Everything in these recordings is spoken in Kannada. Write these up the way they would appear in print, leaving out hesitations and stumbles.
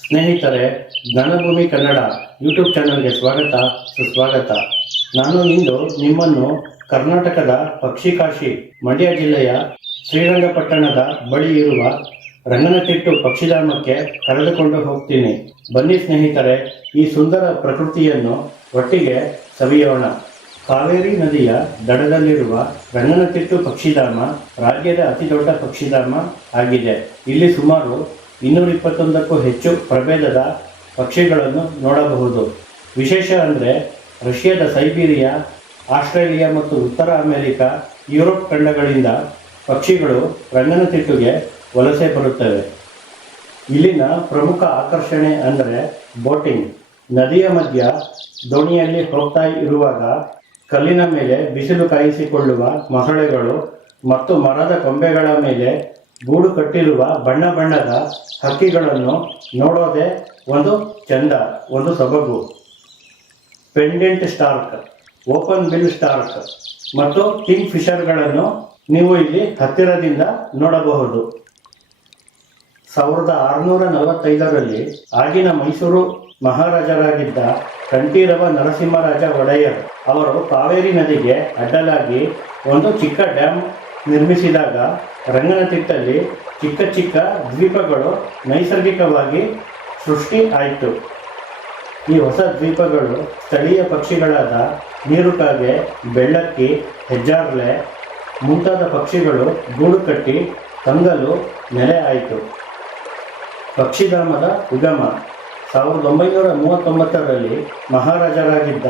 ಸ್ನೇಹಿತರೆ, ಜ್ಞಾನಭೂಮಿ ಕನ್ನಡ ಯೂಟ್ಯೂಬ್ ಚಾನಲ್ಗೆ ಸ್ವಾಗತ ಸುಸ್ವಾಗತ. ನಾನು ಇಂದು ನಿಮ್ಮನ್ನು ಕರ್ನಾಟಕದ ಪಕ್ಷಿಕಾಶಿ ಮಂಡ್ಯ ಜಿಲ್ಲೆಯ ಶ್ರೀರಂಗಪಟ್ಟಣದ ಬಳಿ ಇರುವ ರಂಗನತಿಟ್ಟು ಪಕ್ಷಿಧಾಮಕ್ಕೆ ಕರೆದುಕೊಂಡು ಹೋಗ್ತೀನಿ. ಬನ್ನಿ ಸ್ನೇಹಿತರೆ, ಈ ಸುಂದರ ಪ್ರಕೃತಿಯನ್ನು ಒಟ್ಟಿಗೆ ಸವಿಯೋಣ. ಕಾವೇರಿ ನದಿಯ ದಡದಲ್ಲಿರುವ ರಂಗನತಿಟ್ಟು ಪಕ್ಷಿಧಾಮ ರಾಜ್ಯದ ಅತಿ ದೊಡ್ಡ ಪಕ್ಷಿಧಾಮ ಆಗಿದೆ. ಇಲ್ಲಿ ಸುಮಾರು 221ಕ್ಕೂ ಹೆಚ್ಚು ಪ್ರಭೇದದ ಪಕ್ಷಿಗಳನ್ನು ನೋಡಬಹುದು. ವಿಶೇಷ ಅಂದರೆ ರಷ್ಯಾದ ಸೈಬೀರಿಯಾ, ಆಸ್ಟ್ರೇಲಿಯಾ ಮತ್ತು ಉತ್ತರ ಅಮೆರಿಕಾ, ಯುರೋಪ್ ಖಂಡಗಳಿಂದ ಪಕ್ಷಿಗಳು ರಂಗನತಿಟ್ಟುಗೆ ವಲಸೆ ಬರುತ್ತವೆ. ಇಲ್ಲಿನ ಪ್ರಮುಖ ಆಕರ್ಷಣೆ ಅಂದರೆ ಬೋಟಿಂಗ್. ನದಿಯ ಮಧ್ಯ ದೋಣಿಯಲ್ಲಿ ಹೋಗ್ತಾ ಇರುವಾಗ ಕಲ್ಲಿನ ಮೇಲೆ ಬಿಸಿಲು ಕಾಯಿಸಿಕೊಳ್ಳುವ ಮೊಸಳೆಗಳು ಮತ್ತು ಮರದ ಕೊಂಬೆಗಳ ಮೇಲೆ ಗೂಡು ಕಟ್ಟಿರುವ ಬಣ್ಣ ಬಣ್ಣದ ಹಕ್ಕಿಗಳನ್ನು ನೋಡೋದೇ ಒಂದು ಚಂದ, ಒಂದು ಸೊಬಗು. Pendant Starc, open bill Starc ಮತ್ತು ಕಿಂಗ್ ಫಿಶರ್ಗಳನ್ನು ನೀವು ಇಲ್ಲಿ ಹತ್ತಿರದಿಂದ ನೋಡಬಹುದು. 1645ರಲ್ಲಿ ಆಗಿನ ಮೈಸೂರು ಮಹಾರಾಜರಾಗಿದ್ದ ಕಂಠೀರವ ನರಸಿಂಹರಾಜ ಒಡೆಯರ್ ಅವರು ಕಾವೇರಿ ನದಿಗೆ ಅಡ್ಡಲಾಗಿ ಒಂದು ಚಿಕ್ಕ ಡ್ಯಾಮ್ ನಿರ್ಮಿಸಿದಾಗ ರಂಗನತಿಟ್ಟಲ್ಲಿ ಚಿಕ್ಕ ಚಿಕ್ಕ ದ್ವೀಪಗಳು ನೈಸರ್ಗಿಕವಾಗಿ ಸೃಷ್ಟಿ ಆಯಿತು. ಈ ಹೊಸ ದ್ವೀಪಗಳು ಸ್ಥಳೀಯ ಪಕ್ಷಿಗಳಾದ ನೀರುಕಾಗೆ, ಬೆಳ್ಳಕ್ಕಿ, ಹೆಜ್ಜಾರ್ಲೆ ಮುಂತಾದ ಪಕ್ಷಿಗಳು ಗೂಡು ಕಟ್ಟಿ ತಂಗಲು ನೆಲೆ ಆಯಿತು. ಪಕ್ಷಿಧಾಮದ ಉಗಮ 1939ರಲ್ಲಿ ಮಹಾರಾಜರಾಗಿದ್ದ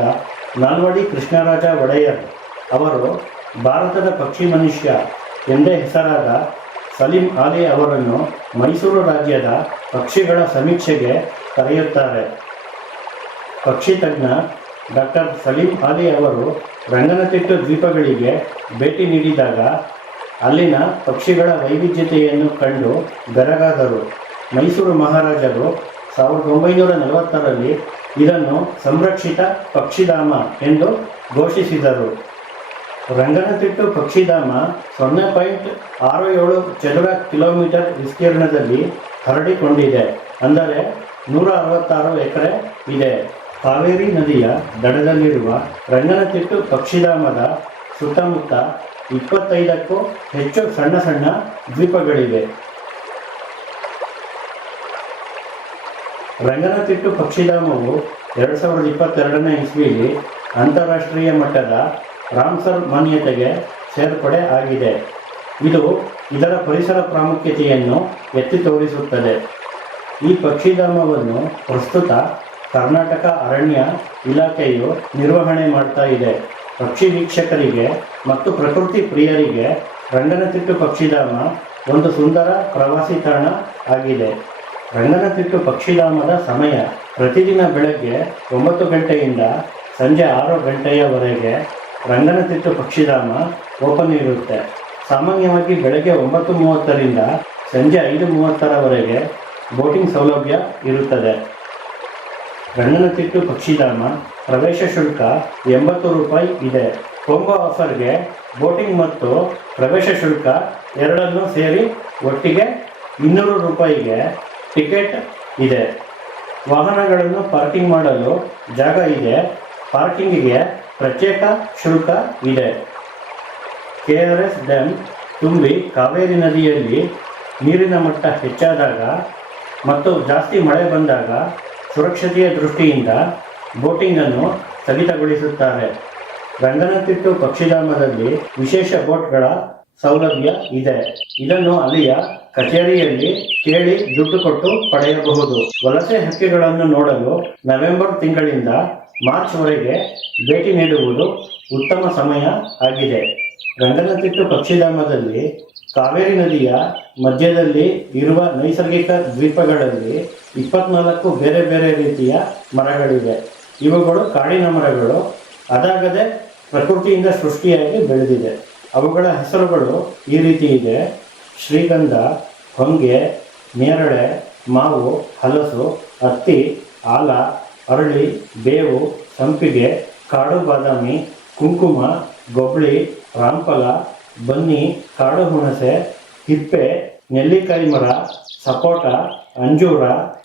ನಾಲ್ವಡಿ ಕೃಷ್ಣರಾಜ ಒಡೆಯರ್ ಅವರು ಭಾರತದ ಪಕ್ಷಿ ಮನುಷ್ಯ ಎಂದೇ ಹೆಸರಾದ ಸಲೀಂ ಆಲಿ ಅವರನ್ನು ಮೈಸೂರು ರಾಜ್ಯದ ಪಕ್ಷಿಗಳ ಸಮೀಕ್ಷೆಗೆ ಕರೆಯುತ್ತಾರೆ. ಪಕ್ಷಿ ತಜ್ಞ ಡಾಕ್ಟರ್ ಸಲೀಂ ಆಲಿ ಅವರು ರಂಗನತಿಟ್ಟು ದ್ವೀಪಗಳಿಗೆ ಭೇಟಿ ನೀಡಿದಾಗ ಅಲ್ಲಿನ ಪಕ್ಷಿಗಳ ವೈವಿಧ್ಯತೆಯನ್ನು ಕಂಡು ಬೆರಗಾದರು. ಮೈಸೂರು ಮಹಾರಾಜರು 1940ರಲ್ಲಿ ಇದನ್ನು ಸಂರಕ್ಷಿತ ಪಕ್ಷಿಧಾಮ ಎಂದು ಘೋಷಿಸಿದರು. ರಂಗನತಿಟ್ಟು ಪಕ್ಷಿಧಾಮ 0.67 ಚದುರ ಕಿಲೋಮೀಟರ್ ವಿಸ್ತೀರ್ಣದಲ್ಲಿ ಹರಡಿಕೊಂಡಿದೆ. ಅಂದರೆ 166 ಎಕರೆ ಇದೆ. ಕಾವೇರಿ ನದಿಯ ದಡದಲ್ಲಿರುವ ರಂಗನತಿಟ್ಟು ಪಕ್ಷಿಧಾಮದ ಸುತ್ತಮುತ್ತ 25ಕ್ಕೂ ಹೆಚ್ಚು ಸಣ್ಣ ಸಣ್ಣ ದ್ವೀಪಗಳಿವೆ. ರಂಗನತಿಟ್ಟು ಪಕ್ಷಿಧಾಮವು 2022ನೇ ಇಸ್ವಿಯಲ್ಲಿ ಅಂತಾರಾಷ್ಟ್ರೀಯ ಮಟ್ಟದ ರಾಮ್ಸರ್ ಮಾನ್ಯತೆಗೆ ಸೇರ್ಪಡೆ ಆಗಿದೆ. ಇದು ಇದರ ಪರಿಸರ ಪ್ರಾಮುಖ್ಯತೆಯನ್ನು ಎತ್ತಿ ತೋರಿಸುತ್ತದೆ. ಈ ಪಕ್ಷಿಧಾಮವನ್ನು ಪ್ರಸ್ತುತ ಕರ್ನಾಟಕ ಅರಣ್ಯ ಇಲಾಖೆಯು ನಿರ್ವಹಣೆ ಮಾಡ್ತಾ ಇದೆ. ಪಕ್ಷಿ ವೀಕ್ಷಕರಿಗೆ ಮತ್ತು ಪ್ರಕೃತಿ ಪ್ರಿಯರಿಗೆ ರಂಗನತಿಟ್ಟು ಪಕ್ಷಿಧಾಮ ಒಂದು ಸುಂದರ ಪ್ರವಾಸಿ ತಾಣ ಆಗಿದೆ. ರಂಗನತಿಟ್ಟು ಪಕ್ಷಿಧಾಮದ ಸಮಯ ಪ್ರತಿದಿನ ಬೆಳಗ್ಗೆ 9 ಗಂಟೆಯಿಂದ ಸಂಜೆ 6 ಗಂಟೆಯವರೆಗೆ ರಂಗನತಿಟ್ಟು ಪಕ್ಷಿಧಾಮ ಓಪನ್ ಇರುತ್ತೆ. ಸಾಮಾನ್ಯವಾಗಿ ಬೆಳಗ್ಗೆ 9:30ರಿಂದ ಸಂಜೆ 5:30ರವರೆಗೆ ಬೋಟಿಂಗ್ ಸೌಲಭ್ಯ ಇರುತ್ತದೆ. ರಂಗನತಿಟ್ಟು ಪಕ್ಷಿಧಾಮ ಪ್ರವೇಶ ಶುಲ್ಕ 80 ರೂಪಾಯಿ ಇದೆ. ಕೊಂಬೋ ಆಫರ್ಗೆ ಬೋಟಿಂಗ್ ಮತ್ತು ಪ್ರವೇಶ ಶುಲ್ಕ ಎರಡನ್ನೂ ಸೇರಿ ಒಟ್ಟಿಗೆ 200 ರೂಪಾಯಿಗೆ ಟಿಕೆಟ್ ಇದೆ. ವಾಹನಗಳನ್ನು ಪಾರ್ಕಿಂಗ್ ಮಾಡಲು ಜಾಗ ಇದೆ. ಪಾರ್ಕಿಂಗಿಗೆ ಪ್ರತ್ಯೇಕ ಶುಲ್ಕ ಇದೆ. KRS ಡ್ಯಾಮ್ ತುಂಬಿ ಕಾವೇರಿ ನದಿಯಲ್ಲಿ ನೀರಿನ ಮಟ್ಟ ಹೆಚ್ಚಾದಾಗ ಮತ್ತು ಜಾಸ್ತಿ ಮಳೆ ಬಂದಾಗ ಸುರಕ್ಷತೆಯ ದೃಷ್ಟಿಯಿಂದ ಬೋಟಿಂಗನ್ನು ಸ್ಥಗಿತಗೊಳಿಸುತ್ತಾರೆ. ರಂಗನತಿಟ್ಟು ಪಕ್ಷಿಧಾಮದಲ್ಲಿ ವಿಶೇಷ ಬೋಟ್ಗಳ ಸೌಲಭ್ಯ ಇದೆ. ಇದನ್ನು ಅಲ್ಲಿಯ ಕಚೇರಿಯಲ್ಲಿ ಕೇಳಿ ದುಡ್ಡು ಕೊಟ್ಟು ಪಡೆಯಬಹುದು. ವಲಸೆ ಹಕ್ಕಿಗಳನ್ನು ನೋಡಲು ನವೆಂಬರ್ ತಿಂಗಳಿಂದ ಮಾರ್ಚ್ವರೆಗೆ ಭೇಟಿ ನೀಡುವುದು ಉತ್ತಮ ಸಮಯ ಆಗಿದೆ. ರಂಗನತಿಟ್ಟು ಪಕ್ಷಿಧಾಮದಲ್ಲಿ ಕಾವೇರಿ ನದಿಯ ಮಧ್ಯದಲ್ಲಿ ಇರುವ ನೈಸರ್ಗಿಕ ದ್ವೀಪಗಳಲ್ಲಿ 24 ಬೇರೆ ಬೇರೆ ರೀತಿಯ ಮರಗಳಿವೆ. ಇವುಗಳು ಕಾಡಿನ ಮರಗಳು. ಅದಾಗದೆ ಪ್ರಕೃತಿಯಿಂದ ಸೃಷ್ಟಿಯಾಗಿ ಬೆಳೆದಿದೆ. ಅವುಗಳ ಹೆಸರುಗಳು ಈ ರೀತಿ ಇದೆ: ಶ್ರೀಗಂಧ, ಹೊಂಗೆ, ನೇರಳೆ, ಮಾವು, ಹಲಸು, ಹತ್ತಿ, ಆಲ, ಅರಳಿ, ಬೇವು, ಸಂಪಿಗೆ, ಕಾಡು ಬಾದಾಮಿ, ಕುಂಕುಮ, ಗೊಬ್ಬಳಿ, ರಾಂಫಲ, ಬನ್ನಿ, ಕಾಡು ಹುಣಸೆ, ಹಿಪ್ಪೆ, ನೆಲ್ಲಿಕಾಯಿ ಮರ, ಸಪೋಟ, ಅಂಜೂರ,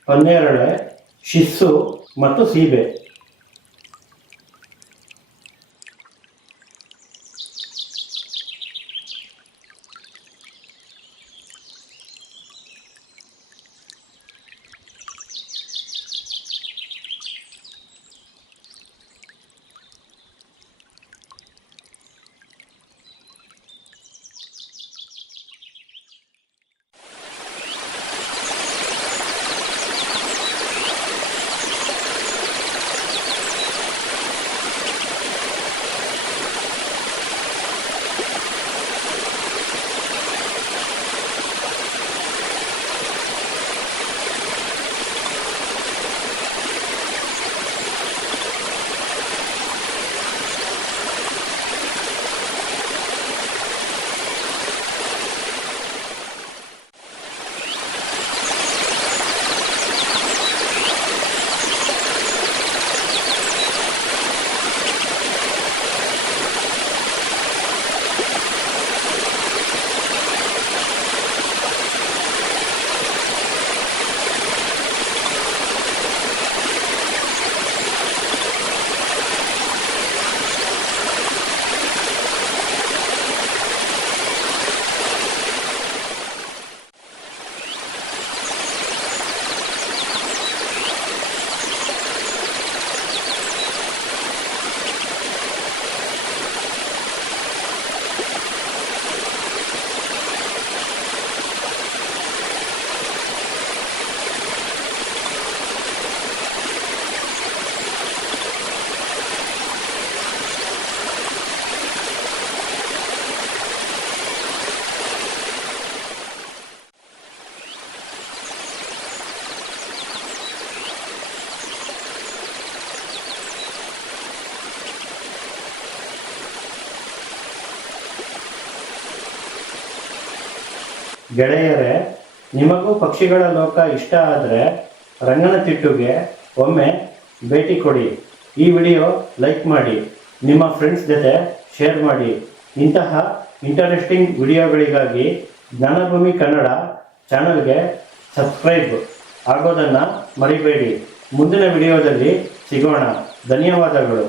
ಪನ್ನೇರಳೆ, ಶಿಸ್ಸು ಮತ್ತು ಸೀಬೆ. ಗೆಳೆಯರೇ, ನಿಮಗೂ ಪಕ್ಷಿಗಳ ಲೋಕ ಇಷ್ಟ ಆದರೆ ರಂಗನತಿಟ್ಟುಗೆ ಒಮ್ಮೆ ಭೇಟಿ ಕೊಡಿ. ಈ ವಿಡಿಯೋ ಲೈಕ್ ಮಾಡಿ, ನಿಮ್ಮ ಫ್ರೆಂಡ್ಸ್ ಜೊತೆ ಶೇರ್ ಮಾಡಿ. ಇಂತಹ ಇಂಟರೆಸ್ಟಿಂಗ್ ವಿಡಿಯೋಗಳಿಗಾಗಿ ಜ್ಞಾನಭೂಮಿ ಕನ್ನಡ ಚಾನಲ್ಗೆ ಸಬ್ಸ್ಕ್ರೈಬ್ ಆಗೋದನ್ನು ಮರಿಬೇಡಿ. ಮುಂದಿನ ವಿಡಿಯೋದಲ್ಲಿ ಸಿಗೋಣ. ಧನ್ಯವಾದಗಳು.